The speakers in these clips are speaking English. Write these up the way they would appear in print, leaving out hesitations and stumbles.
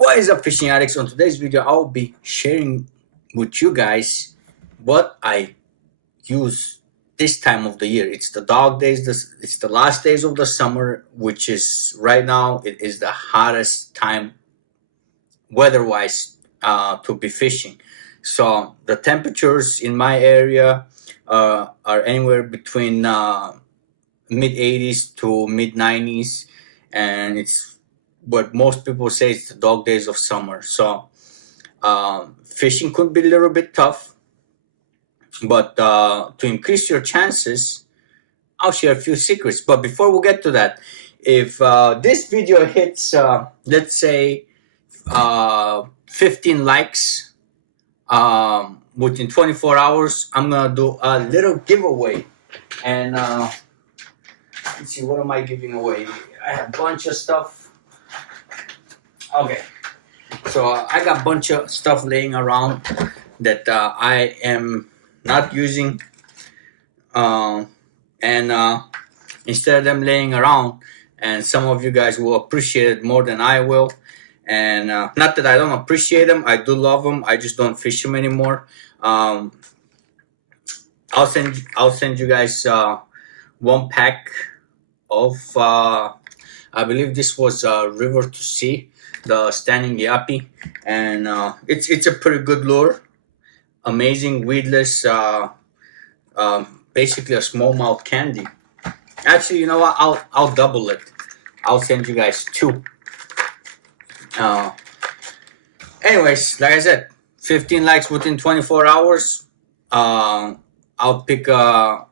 What is up, fishing addicts? On today's video, I'll be sharing with you guys what I use this time of the year. It's the dog days. It's the last days of the summer, which is right now. It is the hottest time weather-wise to be fishing. So the temperatures in my area are anywhere between mid 80s to mid 90s, and it's what most people say it's the dog days of summer. So fishing could be a little bit tough, but to increase your chances, I'll share a few secrets. But before we get to that, if this video hits let's say 15 likes within 24 hours, I'm gonna do a little giveaway. And let's see, what am I giving away? I have a bunch of stuff. Okay, so I got a bunch of stuff laying around that I am not using, and instead of them laying around, and some of you guys will appreciate it more than I will. And not that I don't appreciate them, I do love them, I just don't fish them anymore. I'll send you guys one pack of I believe this was River to Sea, the Standing Yappy, and it's a pretty good lure, amazing, weedless, basically a smallmouth candy. Actually, you know what? I'll double it. I'll send you guys two. Anyways, like I said, 15 likes within 24 hours. I'll pick how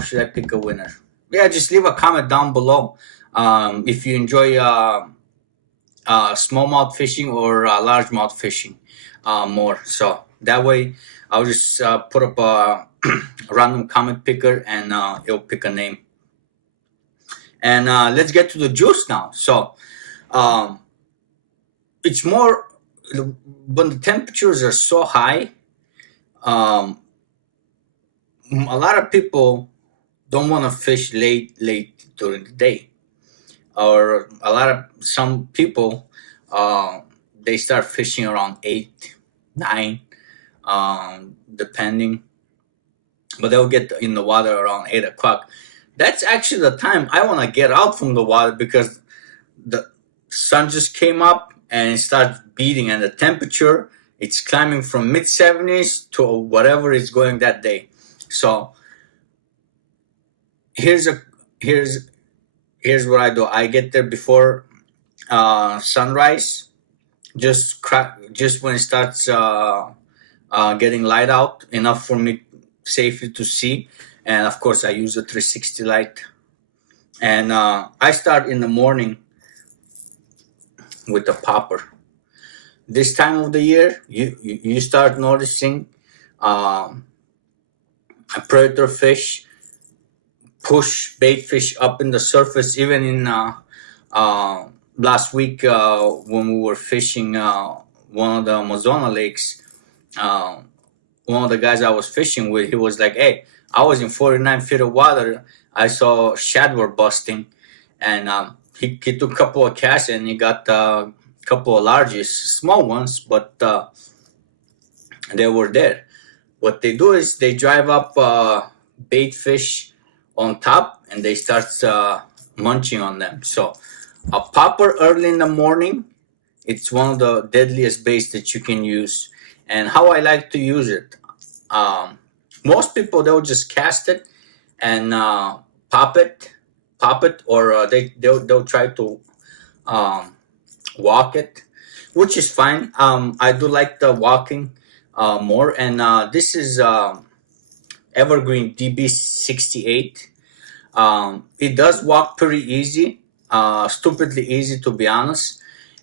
should I pick a winner? Yeah, just leave a comment down below if you enjoy smallmouth fishing or largemouth fishing more. So that way I'll just put up a random comment picker and it'll pick a name. And let's get to the juice now. So it's more when the temperatures are so high, a lot of people don't want to fish late during the day, or some people they start fishing around 8, 9, depending, but they'll get in the water around 8 o'clock. That's actually the time I want to get out from the water, because the sun just came up and it starts beating, and the temperature, it's climbing from mid 70s to whatever it's going that day. So here's what I do. I get there before sunrise, just when it starts getting light out, enough for me safely to see. And of course I use a 360 light, and I start in the morning with the popper. This time of the year, you start noticing a predator fish push bait fish up in the surface. Even in last week when we were fishing one of the Amazona lakes, one of the guys I was fishing with, he was like, hey, I was in 49 feet of water, I saw shad were busting, and he took a couple of casts and he got a couple of larges, small ones, but they were there. What they do is they drive up bait fish on top and they start munching on them. So a popper early in the morning, it's one of the deadliest baits that you can use. And how I like to use it, most people, they'll just cast it and pop it, or they'll try to walk it, which is fine. I do like the walking more, and this is Evergreen Db 68. It does walk pretty easy, stupidly easy, to be honest.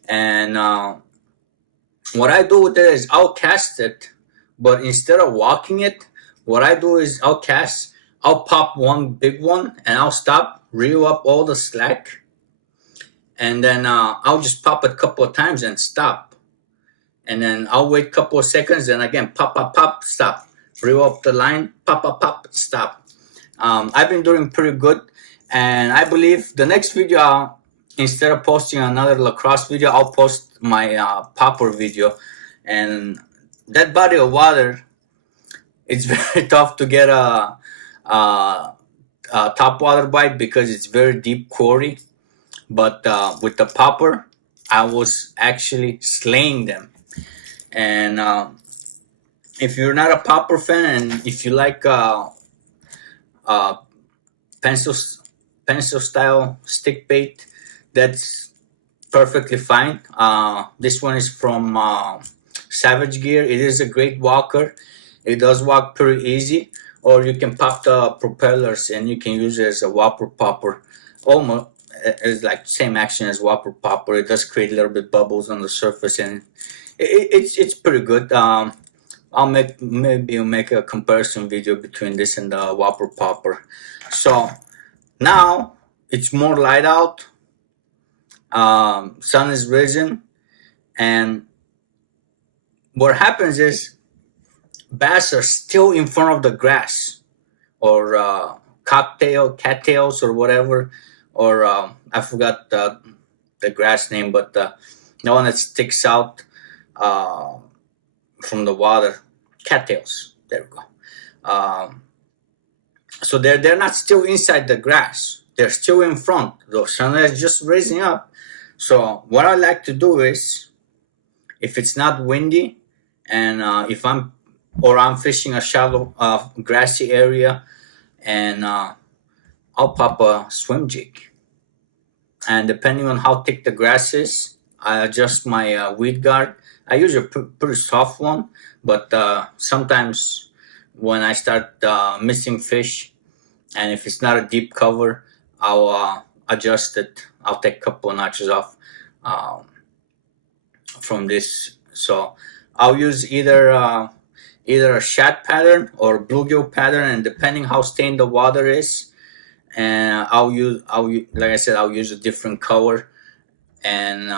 And what I do with it is I'll cast it, but instead of walking it, what I do is I'll pop one big one and I'll stop, reel up all the slack, and then I'll just pop it a couple of times and stop. And then I'll wait a couple of seconds and again pop, stop. Reel up the line, pop, stop. I've been doing pretty good, and I believe the next video instead of posting another lacrosse video, I'll post my popper video. And that body of water, it's very tough to get a top water bite because it's very deep quarry. But with the popper, I was actually slaying them. And if you're not a popper fan, and if you like pencil style stick bait, that's perfectly fine. This one is from Savage Gear. It is a great walker. It does walk pretty easy. Or you can pop the propellers and you can use it as a whopper popper. Almost it's like same action as whopper popper. It does create a little bit bubbles on the surface, and it's pretty good. I'll make a comparison video between this and the whopper popper. So now it's more light out. Sun is risen, and what happens is bass are still in front of the grass, or cattails or whatever, or I forgot the grass name, but the one that sticks out from the water, cattails. There we go. So they're not still inside the grass. They're still in front. The sun is just raising up. So what I like to do is, if it's not windy, and if I'm fishing a shallow grassy area, and I'll pop a swim jig. And depending on how thick the grass is, I adjust my weed guard. I use a pretty soft one, but sometimes when I start missing fish, and if it's not a deep cover, I'll adjust it. I'll take a couple of notches off from this. So I'll use either a shad pattern or bluegill pattern, and depending how stained the water is, and I'll use like I said, I'll use a different color, and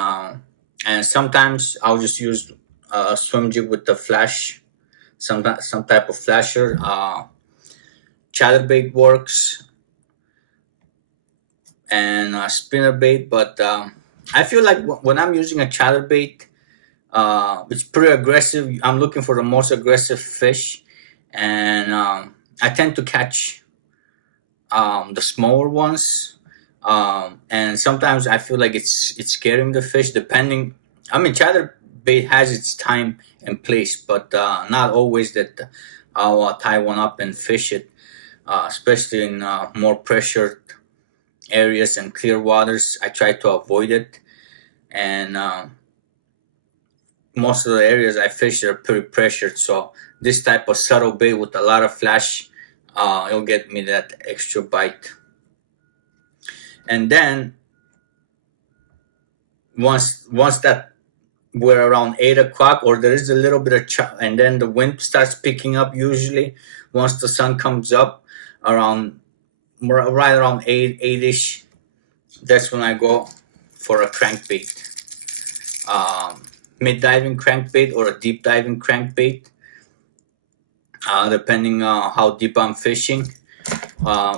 sometimes I'll just use a swim jig with the flash, some type of flasher. Chatterbait works, and spinnerbait, but I feel like when I'm using a chatterbait, it's pretty aggressive. I'm looking for the most aggressive fish, and I tend to catch the smaller ones, and sometimes I feel like it's scaring the fish. Depending, I mean, chatterbait has its time and place, but not always that I'll tie one up and fish it, especially in more pressured areas and clear waters. I try to avoid it, and most of the areas I fish are pretty pressured. So this type of subtle bait with a lot of flash, it'll get me that extra bite. And then once that we're around 8 o'clock, or there is a little bit of and then the wind starts picking up. Usually once the sun comes up around right around 8-ish, that's when I go for a crankbait, mid-diving crankbait or a deep diving crankbait, depending on how deep I'm fishing,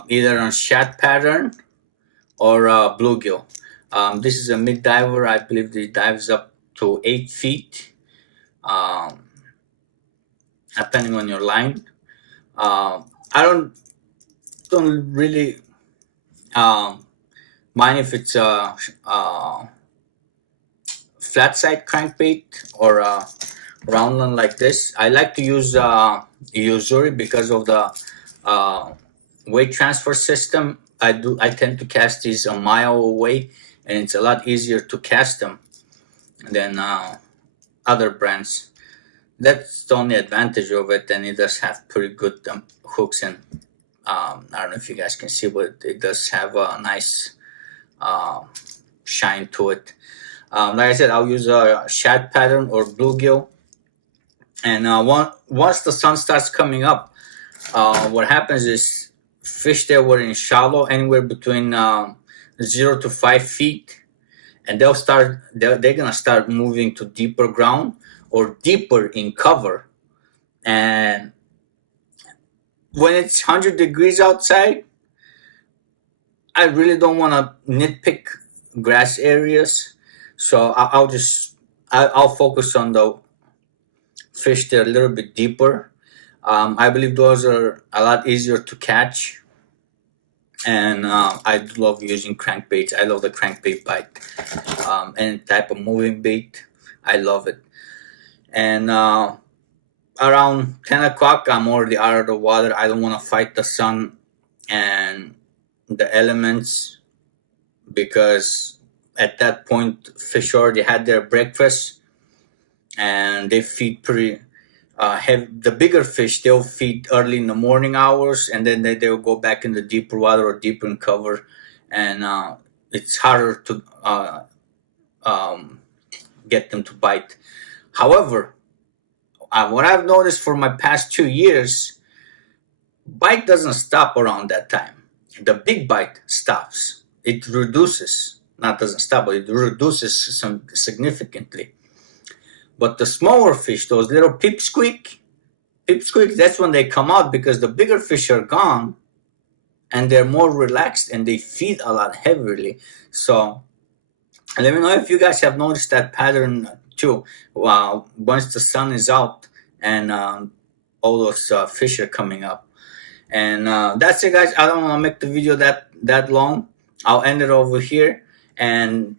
either on shad pattern or bluegill. This is a mid-diver. I believe it dives up to 8 feet, depending on your line. I don't really mind if it's a flat side crankbait or a round one like this. I like to use Yuzuri because of the weight transfer system. I tend to cast these a mile away, and it's a lot easier to cast them than other brands. That's the only advantage of it, and it does have pretty good hooks, and I don't know if you guys can see, but it does have a nice shine to it. Like I said, I'll use a shad pattern or bluegill, and once the sun starts coming up, what happens is fish that were in shallow, anywhere between 0 to 5 feet, and they're gonna start moving to deeper ground or deeper in cover. And when it's 100 degrees outside, I really don't want to nitpick grass areas. So I'll focus on the fish that are a little bit deeper. I believe those are a lot easier to catch, and I do love using crankbaits. I love the crankbait bite. Any type of moving bait, I love it. And around 10 o'clock, I'm already out of the water. I don't want to fight the sun and the elements, because at that point, fish already had their breakfast and they feed pretty heavy. The bigger fish, they'll feed early in the morning hours, and then they'll go back in the deeper water or deeper in cover, and it's harder to get them to bite. However, what I've noticed for my past 2 years, bite doesn't stop around that time. The big bite stops. It reduces, not doesn't stop, but it reduces significantly. But the smaller fish, those little pipsqueaks, that's when they come out, because the bigger fish are gone and they're more relaxed and they feed a lot heavily. So let me know if you guys have noticed that pattern too. Once the sun is out and all those fish are coming up. And that's it, guys. I don't want to make the video that long. I'll end it over here. And